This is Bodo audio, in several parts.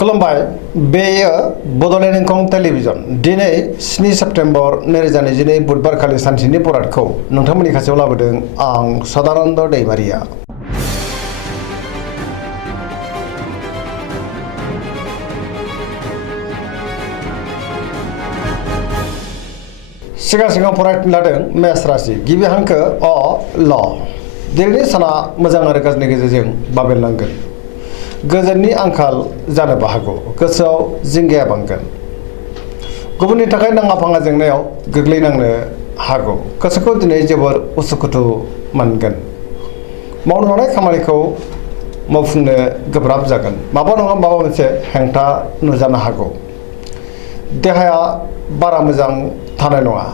खुलुमबाय बेयो बड'लेण्ड इंखं टेलिभिजन दिनै 7 सेप्तेम्बर 2022 बुधबारखालि सानसेनि बरादखौ नोंथांमोननि खाथियाव लाबोदों आं सदानन्द दैमारिया। सिगां फरायनो लादों मेष राशि गिबि हांखो अ ल दिनैनि साना मोजां आरो गाज्रिनि गेजेरजों बाबेनलांगोन। गोजोननि आंखाल जानोबो हागौ, गोसोआव जिंगाया बांगोन। गुबुननि थाखाय नाङा फाङा जेंनायाव गोग्लैनांनो हागौ। गोसोखौ दिनै जोबोर उसुखुथु मोनगोन। मावनो लानाय खामानिखौ मावफुंनो गोब्राब जागोन। माबा नङा माबा मोनसे हेंथा नुजानो हागौ। देहाया बारा मोजां थानाय नङा।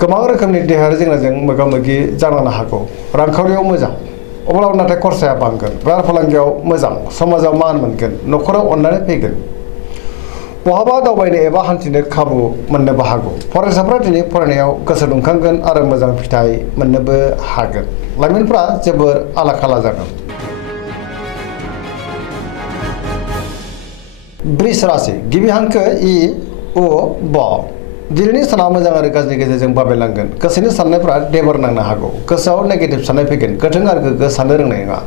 गोबां रोखोमनि देहायारि जेंनाजों मोगा मोगि जानांनो हागौ। रांखावरियाव मोजां, अब्लाबो नाथाय खरसाया बांगोन। बेफार फालांगियाव मोजां, समाजाव मान मोनगोन, न'खराव अननानै फैगोन। बहाबा दावबायनो एबा हान्थिनो खाबु मोननोबो हागौ। फरायसाफ्रा दिनै फरायनायाव गोसो दुंखांगोन आरो मोजां फिथाइ मोननोबो हागोन। लाइमोनफ्रा जोबोर आला खाला जागोन। वृष राशि गिबि हांखो इ उ ब दिनैनि साना मोजां आरो गाज्रिनि गेजेरजों बाबेनलांगोन। गोसोनि साननायफ्रा देबर नांनो हागौ। गोसोआव नेगेटिभ साननाय फैगोन। गोथों आरो गोग्गो साननो रोंनाय नङा।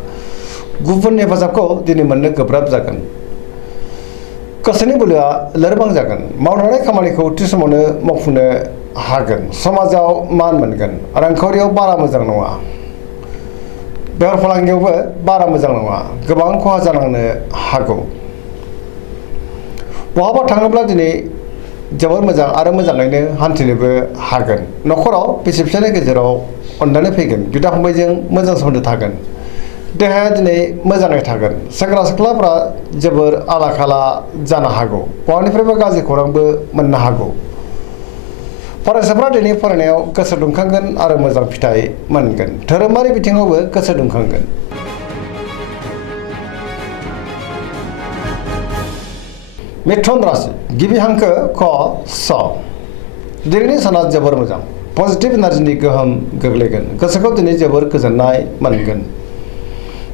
गुबुननि हेफाजाबखौ दिनै मोननो गोब्राब जागोन। गोसोनि बोलोआ लोरबां जागोन। मावनो लानाय खामानिखौ थि समावनो मावफुंनो हागोन। समाजाव मान मोनगोन। रांखावरियाव बारा मोजां नङा। बेफार फालांगियावबो बारा मोजां नङा। गोबां खहा जानांनो हागौ। बहाबा थाङोब्ला दिनै जोबोर मोजां आरो मोजाङैनो हान्थिनोबो हागोन। न'खराव बिसि फिसायनि गेजेराव अननानै फैगोन। बिदा फंबायजों मोजां सोमोन्दो थागोन। देहाया दिनै मोजाङै थागोन। सेंग्रा सिख्लाफ्रा जोबोर आला खाला जानो हागौ। बहानिफ्रायबो गाज्रि खौरांबो मोननो हागौ। फरायसाफ्रा दिनै फरायनायाव गोसो दुंखांगोन आरो मोजां फिथाइ मोनगोन। धोरोमारि बिथिङावबो गोसो दुंखांगोन। मिथुन राशि गिबि हांखो क स दिनैनि साना जोबोर मोजां। पजिटिभ एनार्जिनि गोहोम गोग्लैगोन। गोसोखौ दिनै जोबोर गोजोननाय मोनगोन।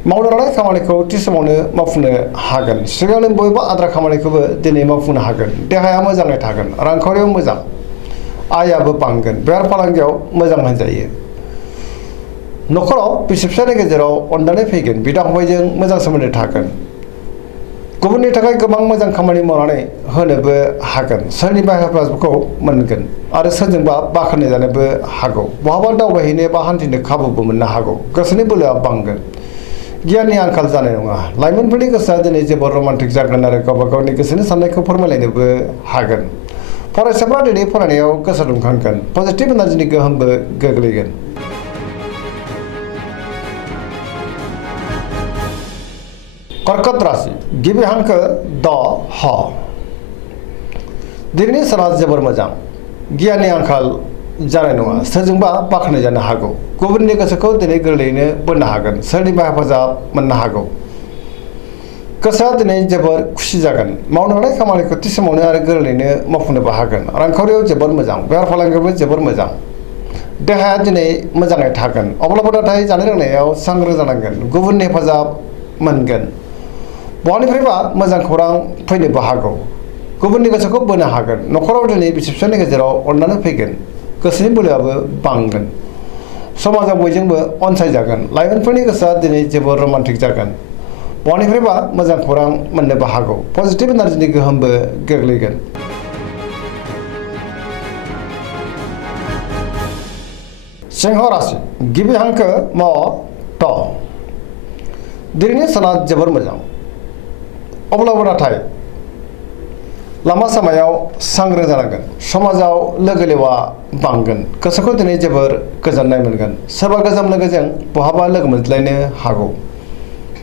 मावनो लानाय खामानिखौ थि समावनो मावफुंनो हागोन। सिगांनो बबेबा आद्रा खामानिखौबो दिनै मावफुंनो हागोन। देहाया मोजाङै थागोन। रांखावरियाव मोजां, आयाबो बांगोन। बेफार फालांगियाव मोजां होनजायो। न'खराव बिसि फिसायनि गेजेराव अननानै फैगोन। बिदा फंबायजों मोजां सोमोन्दो थागोन। गुबुननि थाखाय गोबां मोजां खामानि मावनानै होनोबो हागोन। सोरनिबा हेफाजाबखौ मोनगोन आरो सोरजोंबा बाख्नाय जानोबो हागौ। बहाबा दावबायहैनो एबा हान्थिनो खाबुबो मोननो हागौ। गोसोनि बोलोआ बांगोन। गियाननि आंखाल जानाय नङा। लाइमोनफोरनि गोसोआ दिनै जोबोर रमान्टिक जागोन आरो गावबा गावनि गोसोनि साननायखौ फोरमायलायनोबो हागोन। फरायसाफ्रा दिनै फरायनायाव गोसो दुंखांगोन। पजिटिभ एनार्जिनि गोहोमबो गोग्लैगोन। कर्कट राशि गिबि हांखो द ह दिनैनि साना जोबोर मोजां। गियाननि आंखाल जानाय नङा। सोरजोंबा बाख्नाय जानो हागौ। गुबुननि गोसोखौ दिनै गोरलैयैनो बोनो हागोन। सोरनिबा हेफाजाब मोननो हागौ। गोसोआ दिनै जोबोर खुसि जागोन। मावनो लानाय खामानिखौ थि समावनो आरो गोरलैयैनो मावफुंनोबो हागोन। रांखावरियाव जोबोर मोजां। बेफार फालांगियावबो जोबोर मोजां। देहाया दिनै मोजाङै थागोन। अब्लाबो नाथाय जानाय लोंनायाव सांग्रां जानांगोन। गुबुननि हेफाजाब मोनगोन। बहानिफ्रायबा मोजां खौरां फैनोबो हागौ। गुबुननि गोसोखौ बोनो हागोन। न'खराव दिनै बिसि फिसायनि गेजेराव अननानै फैगोन। गोसोनि बोलोआबो बांगोन। समाजाव बयजोंबो अनसायजागोन। लाइमोनफोरनि गोसोआ दिनै जोबोर रमान्टिक जागोन। बहानिफ्रायबा मोजां खौरां मोननोबो हागौ। पजिटिभ एनार्जिनि गोहोमबो गोग्लैगोन। सिंह राशि गिबि हांखो म ट दिनैनि साना जोबोर मोजां। अब्लाबो नाथाय लामा सामायाव सांग्रां जानांगोन। समाजाव लोगो लेवा बांगोन। गोसोखौ दिनै जोबोर गोजोननाय मोनगोन। सोरबा गोजाम लोगोजों बहाबा लोगो मोनज्लायनो हागौ।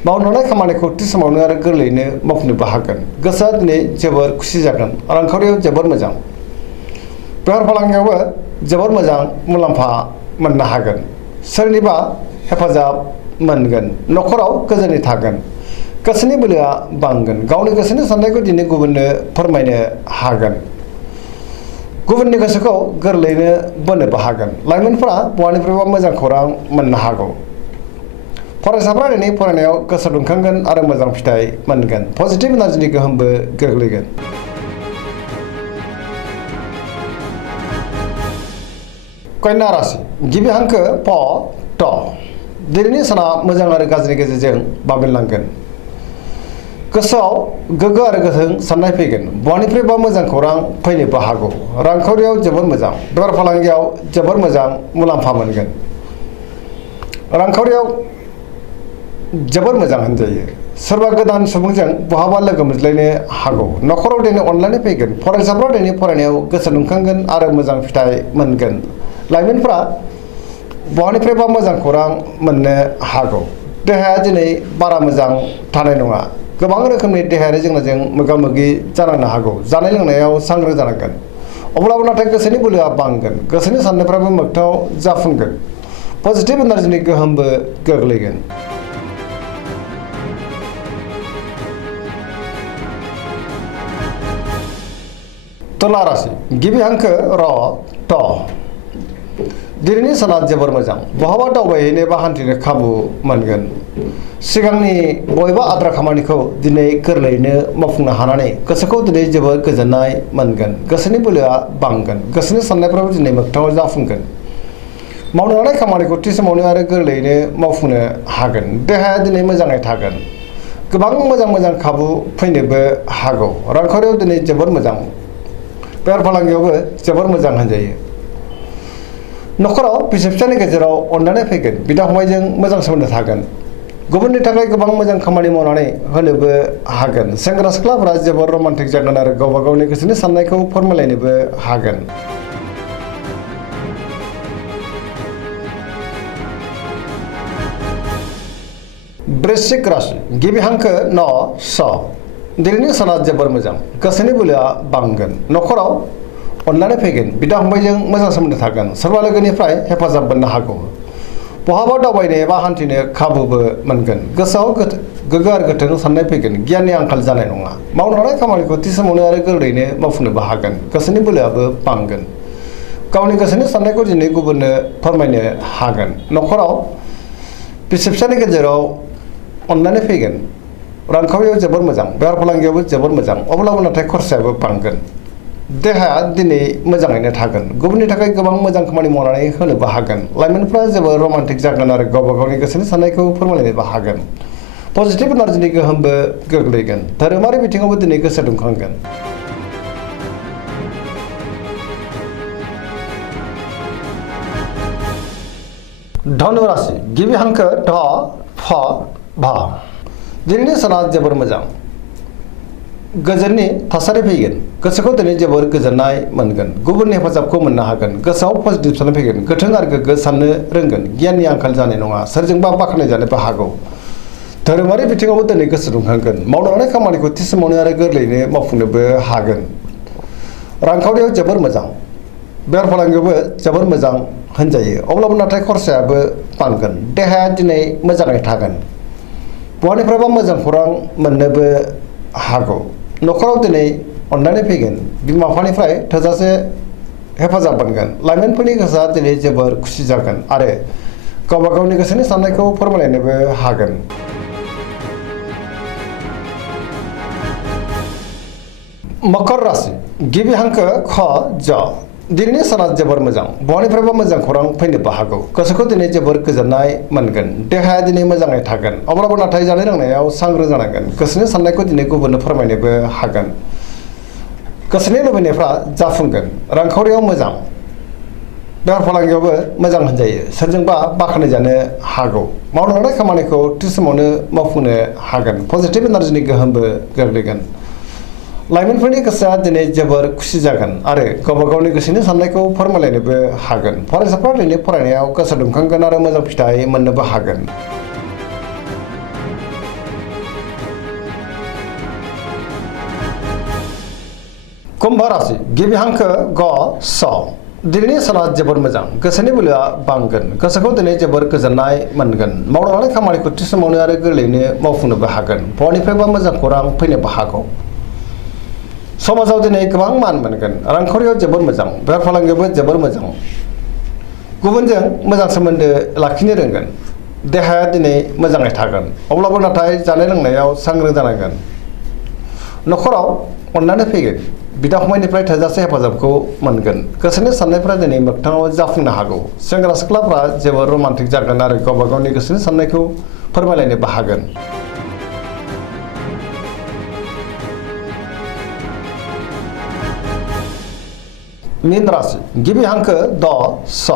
मावनो लानाय खामानिखौ थि समावनो आरो गोरलैयैनो मावफुंनोबो हागोन। गोसोआ दिनै जोबोर खुसि जागोन। रांखावरियाव जोबोर मोजां। बेफार फालांगियावबो जोबोर मोजां मुलाम्फा मोननो हागोन। सोरनिबा हेफाजाब मोनगोन। न'खराव गोजोनै थागोन। गोसोनि बोलोआ बांगोन। गावनि गोसोनि साननायखौ दिनै गुबुननो फोरमायनो हागोन। गुबुननि गोसोखौ गोरलैयैनो बोनोबो हागोन। लाइमोनफोरा बहानिफ्रायबा मोजां खौरां मोननो हागौ। फरायसाफ्रा दिनै फरायनायाव गोसो दुंखांगोन आरो मोजां फिथाइ मोनगोन पजिटिभ एनार्जिनि गोहोमबो गोग्लैगोन। कन्या राशि गिबि हांखो प ट दिनैनि साना मोजां आरो गाज्रिनि गेजेरजों बाबेनलांगोन। गोसोआव गोग्गो आरो गोथों साननाय फैगोन। बहानिफ्रायबा मोजां खौरां फैनोबो हागौ। रांखावरियाव जोबोर मोजां, बेफार फालांगियाव जोबोर मोजां मुलाम्फा मोनगोन। रांखावरियाव जोबोर मोजां होनजायो। सोरबा गोदान सुबुंजों बहाबा लोगो मोनज्लायनो हागौ। न'खराव दिनै अनलायनाय फैगोन। फरायसाफ्रा दिनै फरायनायाव गोसो दुंखांगोन आरो मोजां फिथाइ मोनगोन। लाइमोनफ्रा बहानिफ्रायबा मोजां खौरां मोननो हागौ। देहाया दिनै बारा मोजां थानाय नङा। गोबां रोखोमनि देहायारि जेंनाजों मोगा मोगि जानांनो हागौ। जानाय लोंनायाव सांग्रां जानांगोन। अब्लाबो नाथाय गोसोनि बोलोआ बांगोन। गोसोनि साननायफ्राबो मोगथाङाव जाफुंगोन। पजिटिभ एनार्जिनि गोहोमबो गोग्लैगोन। तुला राशि गिबि हांखो र ट दिनैनि साना जोबोर मोजां। बहाबा दावबायहैनो बा हान्थिनो खाबु मोनगोन। सिगांनि बबेबा आद्रा खामानिखौ दिनै गोरलैयैनो मावफुंनो हानानै गोसोखौ दिनै जोबोर गोजोननाय मोनगोन। गोसोनि बोलोआ बांगोन। गोसोनि साननायफ्राबो दिनै मोगथाङाव जाफुंगोन। मावनो हानाय खामानिखौ थि समावनो आरो गोरलैयैनो मावफुंनो हागोन। देहाया दिनै मोजाङै थागोन। गोबां मोजां खाबु फैनोबो हागौ। रांखावरियाव दिनै जोबोर मोजां। बेफार फालांगियावबो जोबोर मोजां होनजायो। न'खराव बिसि फिसायनि गेजेराव अनलायनाय फैगोन। बिदा फंबायजों मोजां सोमोन्दो थागोन। गुबुननि थाखाय गोबां मोजां खामानि मावनानै होनोबो हागोन। सेंग्रा सिख्लाफोरा जोबोर रमान्टिक जागोन आरो गावबा गावनि गोसोनि साननायखौ फोरमायलायनोबो हागोन। वृश्चिक राशि गिबि हांखो न स दिनैनि साना जोबोर मोजां। गोसोनि बोलोआ बांगोन। न'खराव अनलायनाय फैगोन। बिदा फंबायजों मोजां सोमोन्दो थागोन। सोरबा लोगोनिफ्राय हेफाजाब मोननो हागौ। बहाबा दावबायनो एबा हान्थिनो खाबुबो मोनगोन। गोसोआव गोग्गो आरो गोथों साननाय फैगोन। गियाननि आंखाल जानाय नङा। मावनो हानाय खामानिखौ थि समावनो आरो गोरलैयैनो मावफुंनोबो हागोन। गोसोनि बोलोआबो बांगोन। गावनि गोसोनि साननायखौ दिनै गुबुननो फोरमायनो हागोन। न'खराव बिसि फिसायनि गेजेराव अनलायनाय फैगोन। रांखावरियाव जोबोर मोजां। बेफार फालांगियावबो जोबोर मोजां। अब्लाबो नाथाय खरसायाबो बांगोन। देहाया दिनै मोजाङैनो थागोन। गुबुननि थाखाय गोबां मोजां खामानि मावनानै होनोबो हागोन। लाइमोनफ्रा जोबोर रमान्टिक जागोन आरो गावबा गावनि गोसोनि साननायखौ फोरमायलायनोबो हागोन। पजिटिभ एनार्जिनि गोहोमबो गोग्लैगोन। धोरोमारि बिथिङावबो दिनै गोसो दुंखांगोन। धनु राशि गिबि हांखो ध फ भ दिनैनि साना जोबोर मोजां। गोजोननि थासारि फैगोन। गोसोखौ दिनै जोबोर गोजोननाय मोनगोन। गुबुननि हेफाजाबखौ मोननो हागोन। गोसोआव पजिटिभ साननाय फैगोन। गोथों आरो गोग्गो साननो रोंगोन। गियाननि आंखाल जानाय नङा। सोरजोंबा बाख्नाय जानोबो हागौ। धोरोमारि बिथिङावबो दिनै गोसो दुंखांगोन। मावनो हानाय खामानिखौ थि समावनो आरो गोरलैयैनो मावफुंनोबो हागोन। रांखावरियाव जोबोर मोजां। बेफार फालांगियावबो जोबोर मोजां होनजायो। अब्लाबो नाथाय खरसायाबो बांगोन। देहाया दिनै मोजाङै थागोन। बहानिफ्रायबा मोजां खौरां मोननोबो हागौ। न'खराव दिनै अनलायनाय फैगोन। बिमा बिफानिफ्राय थोजासे हेफाजाब मोनगोन। लाइमोनफोरनि गोसोआ दिनै जोबोर खुसि जागोन आरो गावबा गावनि गोसोनि साननायखौ फोरमायलायनोबो हागोन। मकर राशि गिबि हांखो ख ज दिनैनि साना जोबोर मोजां। बहानिफ्रायबा मोजां खौरां फैनोबो हागौ। गोसोखौ दिनै जोबोर गोजोननाय मोनगोन। देहाया दिनै मोजाङै थागोन। अब्लाबो नाथाय जानाय लोंनायाव सांग्रां जानांगोन। गोसोनि साननायखौ दिनै गुबुननो फोरमायनोबो हागोन। गोसोनि लुबैनायफ्रा जाफुंगोन। रांखावरियाव मोजां। बेफार फालांगियावबो मोजां होनजायो। सोरजोंबा बाख्नाय जानो हागौ। मावनो हानाय खामानिखौ थि समावनो मावफुंनो हागोन। पजिटिभ एनार्जिनि गोहोमबो गोग्लैगोन। लाइमोनफोरनि गोसोआ दिनै जोबोर खुसि जागोन आरो गावबा गावनि गोसोनि साननायखौ फोरमायलायनोबो हागोन। फरायसाफ्रा दिनै फरायनायाव गोसो दुंखांगोन आरो मोजां फिथाइ मोननोबो हागोन। कुम्भ राशि गिबि हांखो ग स दिनैनि साना जोबोर मोजां। गोसोनि बोलोआ बांगोन। गोसोखौ दिनै जोबोर गोजोननाय मोनगोन। मावनो हानाय खामानिखौ थि समावनो आरो गोरलैयैनो मावफुंनोबो हागोन। बहानिफ्रायबा मोजां खौरां फैनोबो हागौ। समाजाव दिनै गोबां मान मोनगोन। रांखावरियाव जोबोर मोजां। बेफार फालांगियावबो जोबोर मोजां। गुबुनजों मोजां सोमोन्दो लाखिनो रोंगोन। देहाया दिनै मोजाङै थागोन अब्लाबो नाथाय जानाय लोंनायाव सांग्रां जानांगोन न'खराव अननानै फैगोन बिदा फंबायनिफ्राय थोजासे हेफाजाबखौ मोनगोन गोसोनि साननायफ्रा दिनै मोगथाङाव जाफुंनो हागौ सेंग्रा सिख्लाफ्रा जोबोर रमान्टिक जागोन आरो गावबा गावनि गोसोनि साननायखौ फोरमायलायनोबो हागोन मीन राशि गिबि हांखो द स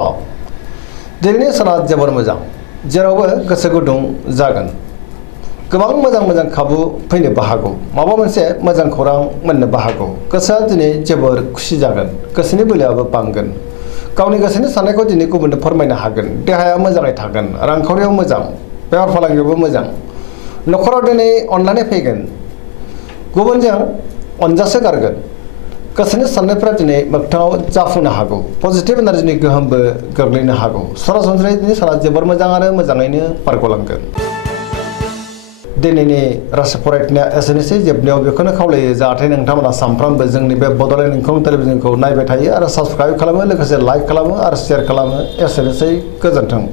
दिनैनि साना जोबोर मोजां जेरावबो गोसो गुदुं जागोन गोबां मोजां खाबु फैनोबो हागौ माबा मोनसे मोजां खौरां मोननोबो हागौ गोसोआ दिनै जोबोर खुसि जागोन गोसोनि बोलोआबो बांगोन गावनि गोसोनि साननायखौ दिनै गुबुननो फोरमायनो हागोन देहाया मोजाङै थागोन रांखावरियाव मोजां बेफार फालांगियावबो मोजां न'खराव दिनै अननानै फैगोन गुबुनजों अनजासो गारगोन गोसोनि साननायफ्रा दिनै मोगथाङाव जाफुंनो हागौ पजिटिभ एनार्जिनि गोहोमबो गोग्लैनो हागौ सरासनस्रायै दिनै साना जोबोर मोजां आरो मोजाङैनो बारग'लांगोन दिनैनि राशि फरायनाया एसेनोसै जोबनायाव बेखौनो खावलायो जाहाथे नोंथांमोना सानफ्रामबो जोंनि बे बड'लेण्ड इंखं टेलिभिजनखौ नायबाय थायो आरो साबस्क्राइब खालामो लोगोसे लाइक खालामो आरो शेयार खालामो एसेनोसै गोजोन्थों